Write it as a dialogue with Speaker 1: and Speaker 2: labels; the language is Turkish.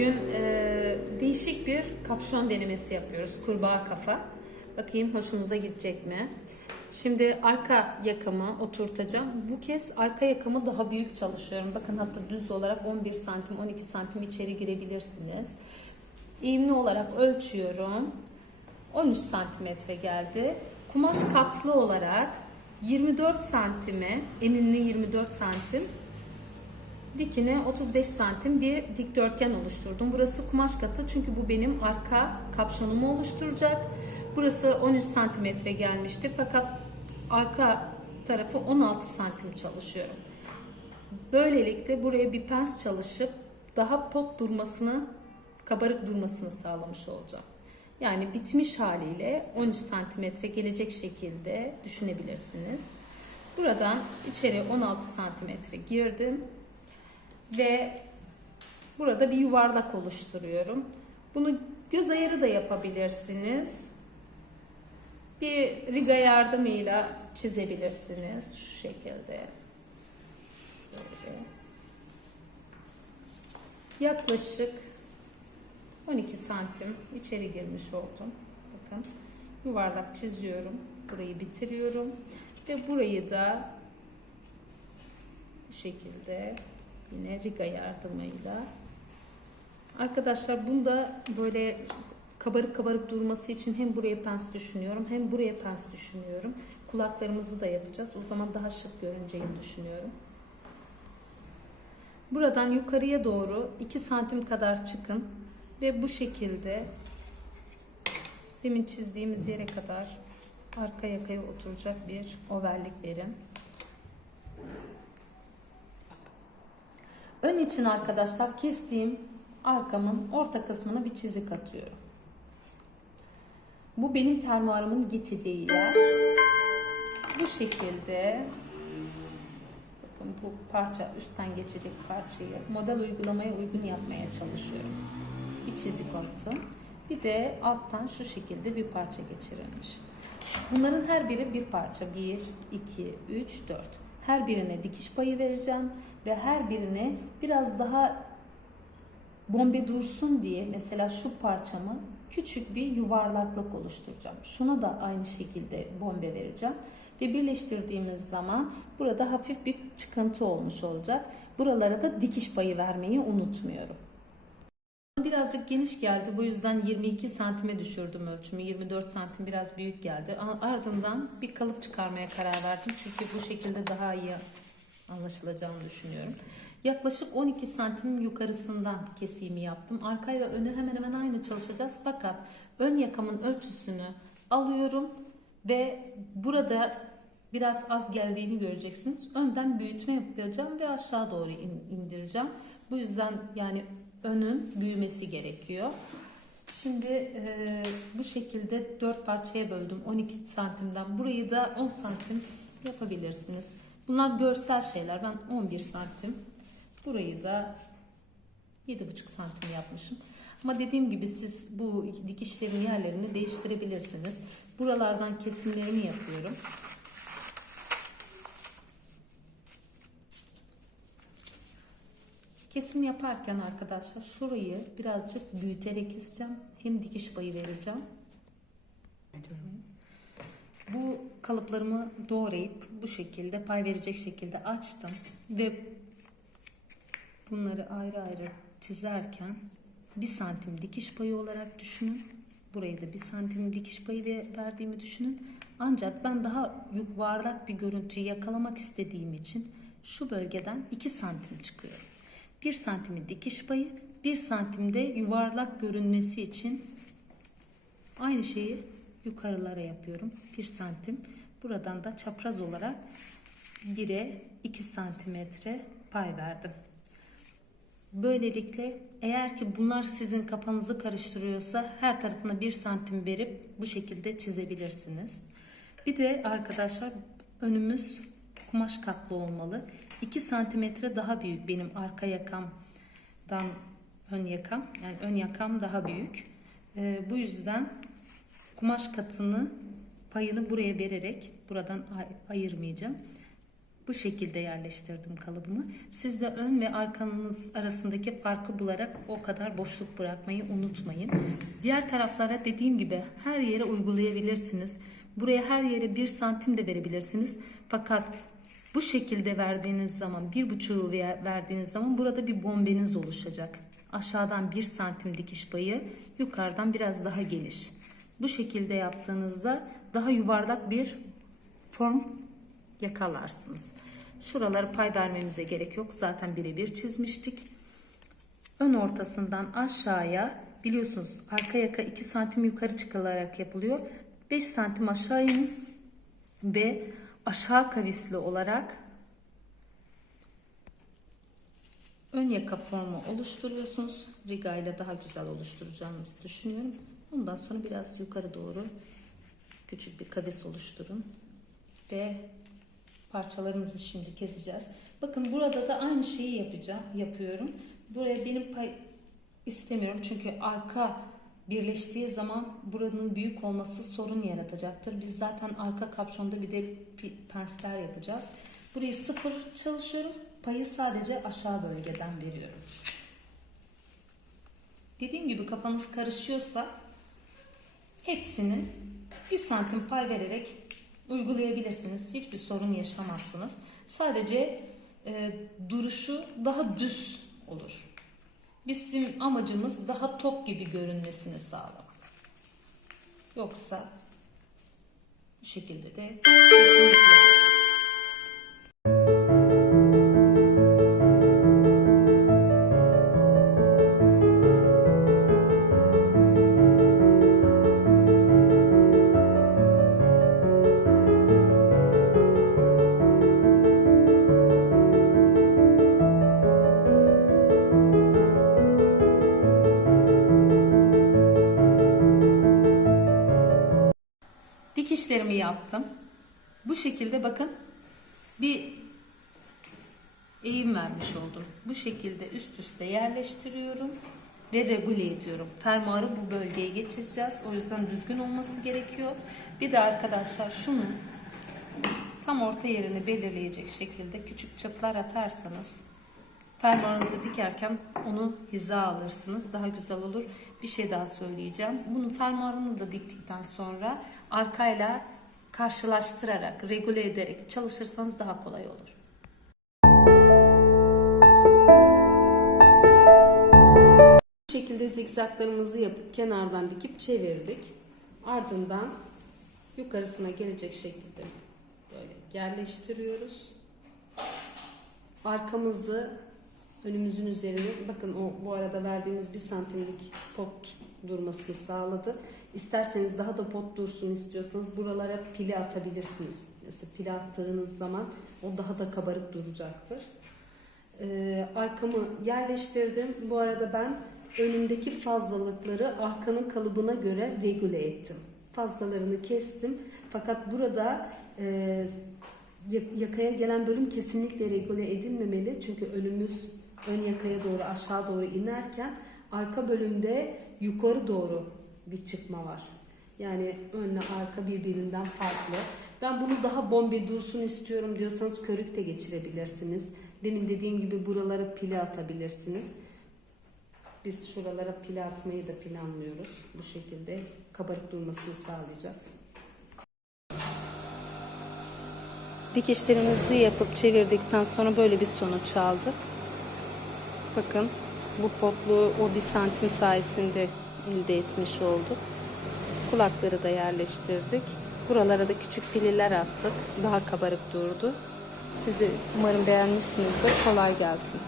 Speaker 1: Bugün e, değişik bir kapşon denemesi yapıyoruz. Kurbağa kafa. Bakayım hoşunuza gidecek mi? Şimdi arka yakamı oturtacağım. Bu kez arka yakamı daha büyük çalışıyorum. Bakın hatta düz olarak 11 santim 12 santim içeri girebilirsiniz. İğimli olarak ölçüyorum. 13 santimetre geldi. Kumaş katlı olarak 24 santime, enini 24 santim, dikine 35 santim bir dikdörtgen oluşturdum. Burası kumaş katı çünkü bu benim arka kapşonumu oluşturacak. Burası 13 santimetre gelmişti fakat arka tarafı 16 santim çalışıyorum. Böylelikle buraya bir pens çalışıp daha pot durmasını, kabarık durmasını sağlamış olacağım. Yani bitmiş haliyle 13 santimetre gelecek şekilde düşünebilirsiniz. Buradan içeri 16 santimetre girdim ve burada bir yuvarlak oluşturuyorum. Bunu göz ayarı da yapabilirsiniz. Bir riga yardımıyla çizebilirsiniz şu şekilde. Böyle. Yaklaşık 12 santim içeri girmiş oldum. Bakın yuvarlak çiziyorum. Burayı bitiriyorum. Ve burayı da bu şekilde yine riga yardımıyla arkadaşlar bunda böyle kabarık kabarık durması için hem buraya pens düşünüyorum hem buraya pens düşünüyorum. Kulaklarımızı da yapacağız. O zaman daha şık görüneceğini düşünüyorum. Buradan yukarıya doğru 2 santim kadar çıkın ve bu şekilde demin çizdiğimiz yere kadar arka yakaya oturacak bir ovallik verin. Ön için arkadaşlar kestiğim arkamın orta kısmına bir çizik atıyorum. Bu benim fermuarımın geçeceği yer. Bu şekilde bakın bu parça üstten geçecek parçayı model uygulamaya uygun yapmaya çalışıyorum. Bir çizik attım. Bir de alttan şu şekilde bir parça geçirilmiş. Bunların her biri bir parça. 1, 2, 3, 4. Her birine dikiş payı vereceğim ve her birine biraz daha bombe dursun diye mesela şu parçamı küçük bir yuvarlaklık oluşturacağım. Şuna da aynı şekilde bombe vereceğim. Ve birleştirdiğimiz zaman burada hafif bir çıkıntı olmuş olacak. Buralara da dikiş payı vermeyi unutmuyorum. Birazcık geniş geldi. Bu yüzden 22 santime düşürdüm ölçümü. 24 santim biraz büyük geldi. Ardından bir kalıp çıkarmaya karar verdim. Çünkü bu şekilde daha iyi anlaşılacağını düşünüyorum. Yaklaşık 12 santim yukarısından kesimi yaptım. Arkayla önü hemen hemen aynı çalışacağız. Fakat ön yakamın ölçüsünü alıyorum ve burada biraz az geldiğini göreceksiniz. Önden büyütme yapacağım ve aşağı doğru indireceğim. Bu yüzden yani önün büyümesi gerekiyor. Şimdi e, bu şekilde dört parçaya böldüm 12 santimden. Burayı da 10 santim yapabilirsiniz. Bunlar görsel şeyler. Ben 11 santim. Burayı da 7,5 santim yapmışım. Ama dediğim gibi siz bu dikişlerin yerlerini değiştirebilirsiniz. Buralardan kesimlerimi yapıyorum. Kesim yaparken arkadaşlar şurayı birazcık büyüterek keseceğim. Hem dikiş payı vereceğim. Bu kalıplarımı doğrayıp bu şekilde pay verecek şekilde açtım ve bunları ayrı ayrı çizerken bir santim dikiş payı olarak düşünün. Burayı da bir santim dikiş payı verdiğimi düşünün. Ancak ben daha yuvarlak bir görüntüyü yakalamak istediğim için şu bölgeden 2 santim çıkıyorum. 1 santimin dikiş payı, 1 santimde yuvarlak görünmesi için aynı şeyi yukarılara yapıyorum. 1 santim. Buradan da çapraz olarak 1'e 2 santimetre pay verdim. Böylelikle eğer ki bunlar sizin kafanızı karıştırıyorsa her tarafına 1 santim verip bu şekilde çizebilirsiniz. Bir de arkadaşlar önümüz kumaş katlı olmalı. 2 santimetre daha büyük benim arka yakamdan ön yakam. Yani ön yakam daha büyük. Ee, bu yüzden kumaş katını payını buraya vererek buradan ay- ayırmayacağım. Bu şekilde yerleştirdim kalıbımı. Siz de ön ve arkanız arasındaki farkı bularak o kadar boşluk bırakmayı unutmayın. Diğer taraflara dediğim gibi her yere uygulayabilirsiniz. Buraya her yere bir santim de verebilirsiniz. Fakat bu şekilde verdiğiniz zaman bir buçuğu verdiğiniz zaman burada bir bombeniz oluşacak. Aşağıdan bir santim dikiş payı yukarıdan biraz daha geniş. Bu şekilde yaptığınızda daha yuvarlak bir form yakalarsınız. Şuraları pay vermemize gerek yok. Zaten birebir çizmiştik. Ön ortasından aşağıya biliyorsunuz arka yaka 2 santim yukarı çıkılarak yapılıyor. 5 santim aşağı inin ve aşağı kavisli olarak ön yaka formu oluşturuyorsunuz. Riga ile daha güzel oluşturacağınızı düşünüyorum. Ondan sonra biraz yukarı doğru küçük bir kavis oluşturun. Ve parçalarımızı şimdi keseceğiz. Bakın burada da aynı şeyi yapacağım, yapıyorum. Buraya benim pay istemiyorum çünkü arka birleştiği zaman buranın büyük olması sorun yaratacaktır. Biz zaten arka kapşonda bir de pensler yapacağız. Burayı sıfır çalışıyorum. Payı sadece aşağı bölgeden veriyorum. Dediğim gibi kafanız karışıyorsa hepsini bir santim pay vererek uygulayabilirsiniz. Hiçbir sorun yaşamazsınız. Sadece e, duruşu daha düz olur. Bizim amacımız daha top gibi görünmesini sağlamak. Yoksa bu şekilde de kesinlikle Dikişlerimi yaptım. Bu şekilde bakın bir eğim vermiş oldum. Bu şekilde üst üste yerleştiriyorum ve regüle ediyorum. Fermuarı bu bölgeye geçireceğiz. O yüzden düzgün olması gerekiyor. Bir de arkadaşlar şunu tam orta yerini belirleyecek şekilde küçük çıtlar atarsanız fermuarınızı dikerken onu hiza alırsınız. Daha güzel olur. Bir şey daha söyleyeceğim. Bunun fermuarını da diktikten sonra arkayla karşılaştırarak, regüle ederek çalışırsanız daha kolay olur.
Speaker 2: Bu şekilde zikzaklarımızı yapıp kenardan dikip çevirdik. Ardından yukarısına gelecek şekilde böyle yerleştiriyoruz. Arkamızı önümüzün üzerine bakın o bu arada verdiğimiz bir santimlik pot durmasını sağladı. İsterseniz daha da pot dursun istiyorsanız buralara pili atabilirsiniz. Mesela pili attığınız zaman o daha da kabarık duracaktır. Ee, arkamı yerleştirdim. Bu arada ben önümdeki fazlalıkları arkanın kalıbına göre regüle ettim. Fazlalarını kestim. Fakat burada e, ya- yakaya gelen bölüm kesinlikle regüle edilmemeli. Çünkü önümüz ön yakaya doğru aşağı doğru inerken arka bölümde yukarı doğru bir çıkma var. Yani önle arka birbirinden farklı. Ben bunu daha bombe dursun istiyorum diyorsanız körük de geçirebilirsiniz. Demin dediğim gibi buralara pili atabilirsiniz. Biz şuralara pili atmayı da planlıyoruz. Bu şekilde kabarık durmasını sağlayacağız.
Speaker 1: Dikişlerimizi yapıp çevirdikten sonra böyle bir sonuç aldık. Bakın bu potluğu o bir santim sayesinde elde etmiş olduk. Kulakları da yerleştirdik. Buralara da küçük pililer attık. Daha kabarık durdu. Sizi umarım beğenmişsinizdir. Kolay gelsin.